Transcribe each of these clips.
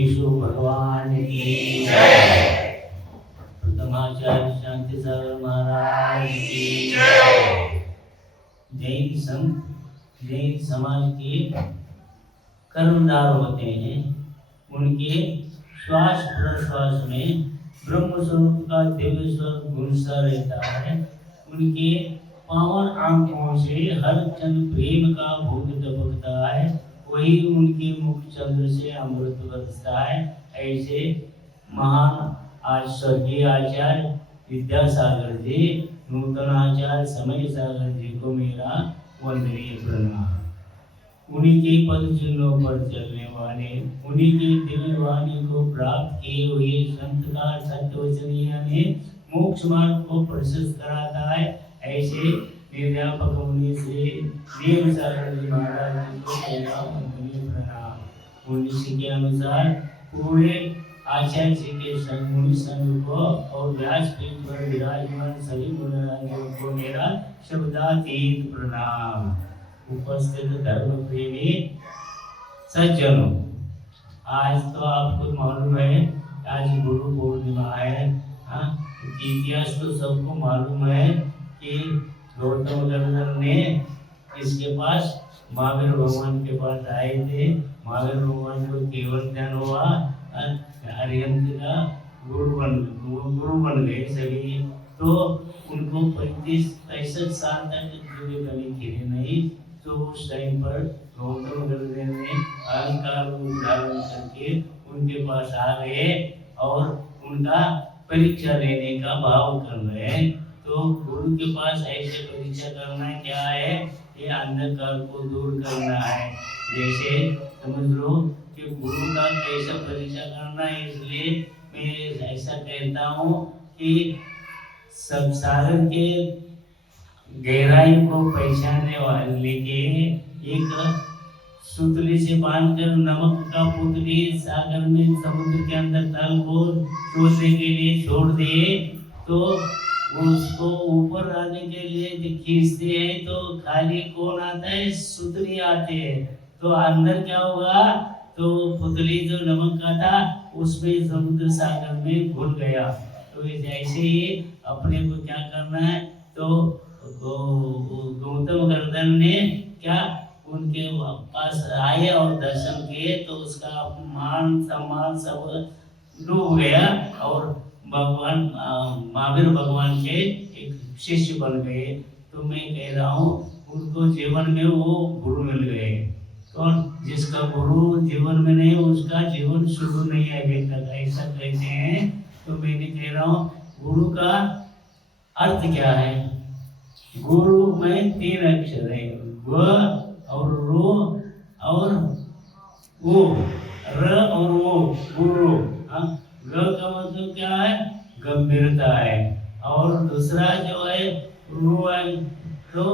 विष्णु भगवान की जय। प्रथमाचार्य शांति सागर महाराज की जय। जैन संत जैन समाज के कर्मदार होते हैं, उनके श्वास प्रश्वास में ब्रह्म स्वरूप का दिव्य स्वरूप घुलता रहता है। उनके पावन आंखों से हर क्षण प्रेम का भूत टपकता है, वही उनके मुख चंद्र से अमृत बरसता है। ऐसे महान आज स्वर्गीय आचार्य विद्यासागर जी, नूतन आचार्य समय सागर जी को मेरा वंदनीय प्रणाम। उन्हीं के पद चिन्हों पर चलने वाले, उन्हीं की दिव्य वाणी को प्राप्त किए हुए संत का सत्य वचन हमें मोक्ष मार्ग को प्रशस्त कराता है। ऐसे निर्व्यापक मुनि श्री देव सागर जी महाराज जी को मेरा वंदनीय प्रणाम। उन्हीं के अनुसार पूरे आचार्य जी के मुनि संघ को और व्यासपीठ पर विराजमान सभी मुनियों को मेरा शब्दातीत प्रणाम। उपस्थित धर्म प्रेमी सज्जनों, आज तो आपको मालूम है आज गुरु पूर्णिमा है। इतिहास तो सबको मालूम है कि गौतम गर्दन ने इसके पास महावीर भगवान के पास आए थे। महावीर भगवान को केवल ज्ञान हुआ, अरिहंत का गुरु बन गए सभी। तो उनको 35-65 साल तक कभी गिरे नहीं। तो उस टाइम पर गौतम गर्दन ने अहंकार को धारण करके उनके पास आ गए और उनका परीक्षा लेने का भाव कर रहे हैं। तो गुरु के पास ऐसे परीक्षा करना क्या है? ये अंधकार को दूर करना है। जैसे समझ लो कि गुरु का कैसा परीक्षा करना है, इसलिए मैं ऐसा कहता हूँ कि सब सागर के गहराई को पहचानने वाले के एक सुतली से बांधकर नमक का पुतली सागर में समुद्र के अंदर तल को छोड़ने के लिए छोड़ दिए, तो उसको ऊपर आने के लिए खींचते हैं तो खाली कौन आता है? सुतली आते हैं। तो अंदर क्या होगा? तो पुतली जो नमक का था उसमें समुद्र सागर में घुल गया। तो ऐसे ही अपने को क्या करना है? तो गौतम गर्दन ने क्या उनके पास आए और दर्शन किए, तो उसका मान सम्मान सब डूब गया और भगवान महावीर भगवान के एक शिष्य बन गए। तो मैं कह रहा हूँ उनको जीवन में वो गुरु मिल गए। तो जिसका गुरु जीवन में नहीं उसका जीवन शुरू नहीं है अभी तक, ऐसा कहते हैं। तो मैंने कह रहा हूँ गुरु का अर्थ क्या है? गुरु में 3 अक्षर है, ग और रो और वो, र और वो, गुरु। ग का मतलब क्या है? गंभीरता है। और दूसरा जो है रू है, तो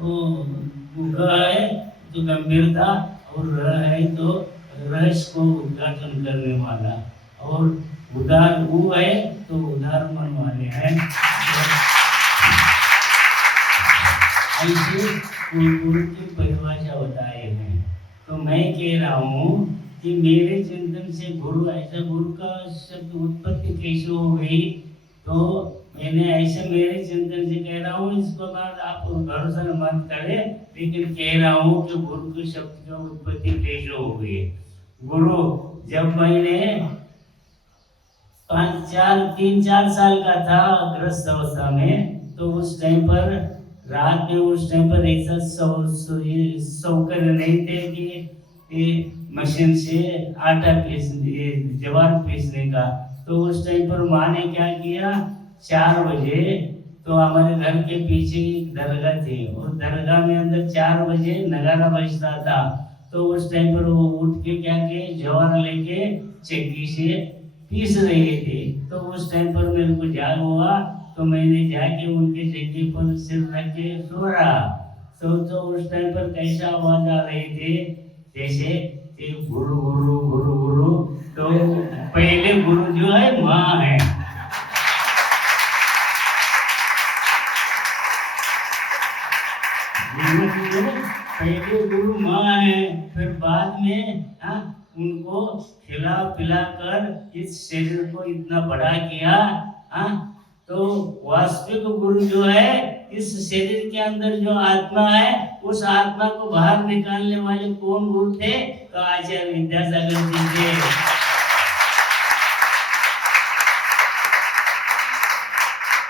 ग है तो गंभीरता, और र है तो रहस्य को उद्घाटन करने वाला, और उदार वो है तो उदार मन वाले हैं। ऐसे गुरु की परिभाषा बताए हैं। तो मैं कह रहा हूँ कि मेरे चिंतन से गुरु, ऐसा गुरु का शब्द उत्पत्ति कैसे हो गई? तो मैंने ऐसे मेरे चिंतन से कह रहा हूँ, इसको बाद आप भरोसा मत करें, लेकिन कह रहा हूँ कि गुरु के शब्द की उत्पत्ति कैसे हो गई। गुरु जब मैंने 3-4 साल का था ग्रस्त अवस्था में, तो उस टाइम पर रात में उस टाइम पर ऐसा सौकर्य नहीं थे कि मशीन से आटा ज्वार पीसने का। तो उस टाइम पर माँ ने क्या किया, 4 बजे तो हमारे घर के पीछे एक दरगाह थी, और दरगाह में अंदर 4 बजे नगारा बजता था। तो उस टाइम पर वो उठ के क्या किए, ज्वार लेके चक्की से पीस रहे थे। तो उस टाइम पर मेरे को जाग हुआ, तो मैंने जाके उनके चक्की पर सिर रख के सो रहा। तो उस टाइम पर कैसा आवाज आ रही थी, जैसे गुरु गुरु गुरु गुरु। तो पहले गुरु जो है माँ है। पहले गुरु माँ है, फिर बाद में उनको खिला पिला कर इस शरीर को इतना बड़ा किया। हाँ, तो वास्तविक गुरु जो है इस शरीर के अंदर जो आत्मा है उस आत्मा को बाहर निकालने वाले कौन गुरु थे? तो आचार्य विद्यासागर जी थे।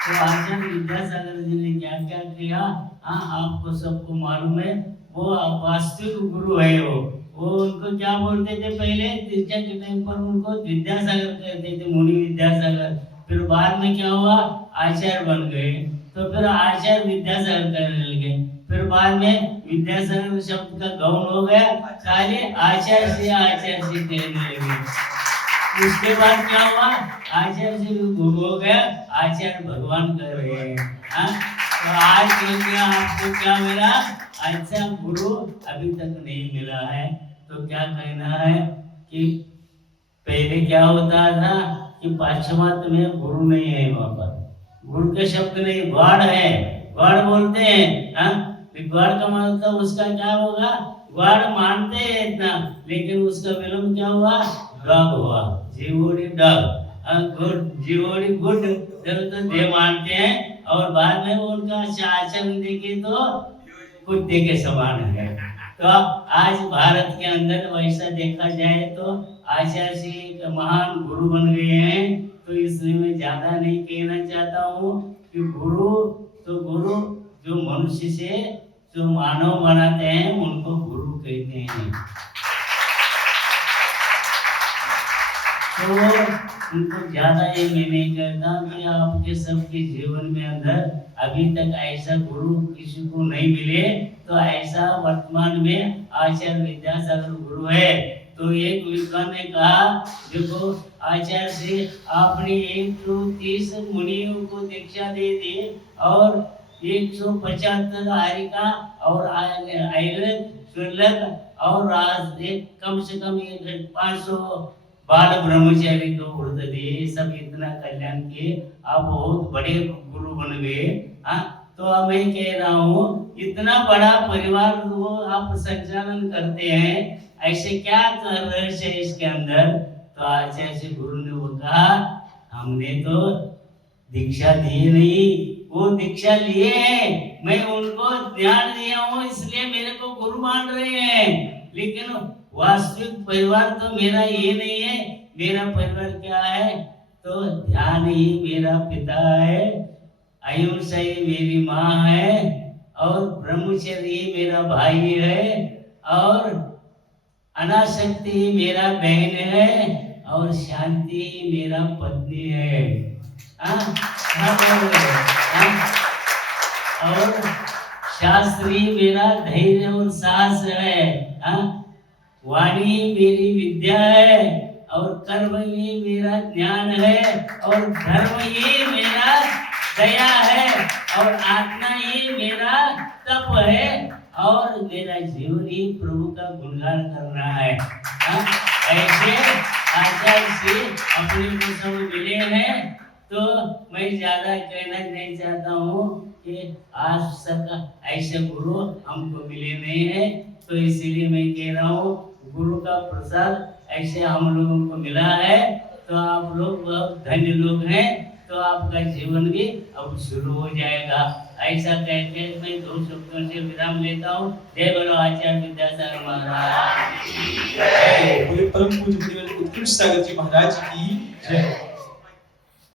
तो आचार्य विद्यासागर जी ने क्या क्या किया? हाँ, आपको सबको मालूम है, वो वास्तविक गुरु है। वो उनको क्या बोलते थे? पहले दीक्षा के टाइम पर उनको विद्यासागर कहते थे, मुनि विद्यासागर। फिर बाद में क्या हुआ? आचार्य बन गए, तो फिर आचार्य विद्यासागर कहने लगे। फिर बाद में विद्यासागर शब्द का गौण हो गया, सारे आचार्य से कहने लगे। उसके बाद क्या हुआ? आचार्य से गुरु हो गया, आचार्य भगवान कर रहे हैं। हाँ, तो आज क्या आपको क्या मिला? अच्छा गुरु अभी तक नहीं मिला है। तो क्या कहना है कि पहले क्या होता था कि पाश्चिमात्य में गुरु नहीं है, वहां पर गुरु के शब्द नहीं, गॉड है, गॉड बोलते हैं। हाँ, गॉड का मतलब उसका क्या होगा? गॉड मानते हैं इतना, लेकिन उसका विलंब क्या हुआ? डॉग हुआ, जीवोड़ी डॉग, गुड जीवोड़ी गुड, जब तो दे मानते हैं और बाद में उनका आचरण देखे तो कुत्ते के समान है। तो आज भारत के अंदर वैसा देखा जाए तो आचार्य जी एक महान गुरु बन गए हैं। तो इसलिए मैं ज्यादा नहीं कहना चाहता हूँ कि गुरु तो गुरु जो मनुष्य से जो मानव बनाते हैं उनको गुरु कहते हैं। तो उनको ज्यादा ये मैं नहीं कहता कि आपके सबके जीवन में अंदर अभी तक ऐसा गुरु किसी को नहीं मिले, तो ऐसा वर्तमान में आचार्य विद्यासागर गुरु है। तो एक विद्वान ने कहा, देखो आचार्य से आपने 130 मुनियों को दीक्षा दे दी और 175 हरिका और और आज एक कम से कम 500 बाल ब्रह्मचारी को व्रत दिए, सब इतना कल्याण किए, आप बहुत बड़े गुरु बन गए। हाँ, तो अब मैं कह रहा हूँ इतना बड़ा परिवार वो आप संचालन करते हैं, ऐसे क्या रहस्य है इसके अंदर? तो आचार्य से गुरु ने वो कहा, हमने तो दीक्षा दी नहीं, वो दीक्षा लिए हैं, मैं उनको ध्यान दिया हूँ इसलिए मेरे को गुरु मान रहे हैं, लेकिन वास्तविक परिवार तो मेरा ये नहीं है। मेरा परिवार क्या है? तो ध्यान ही मेरा पिता है, अहिंसा ही मेरी माँ है, और ब्रह्मचर्य मेरा भाई है, और अनासक्ति ही मेरा बहन है, और शांति ही मेरा पत्नी है। और शास्त्री मेरा धैर्य और साहस है। वाणी मेरी विद्या है, और कर्म ही मेरा ज्ञान है, और धर्म ही मेरा दया है, और आत्मा ही मेरा तप है, और मेरा जीवन ही प्रभु का गुणगान करना है। ऐसे आचार्य से अपने को सब मिले हैं। तो मैं ज्यादा कहना नहीं चाहता हूँ कि आज तक ऐसे गुरु हमको मिले नहीं है, तो इसीलिए मैं कह रहा हूँ गुरु का प्रसाद ऐसे हम लोगों को मिला है, तो आप लोग बहुत धन्य लोग हैं। तो आपका जीवन भी अब शुरू हो जाएगा। ऐसा कहते मैं 2 शब्दों से विराम लेता हूँ। जय बोलो आचार्य विद्यासागर महाराज। परम पूज्य उत्कृष्ट सागर जी महाराज की जय।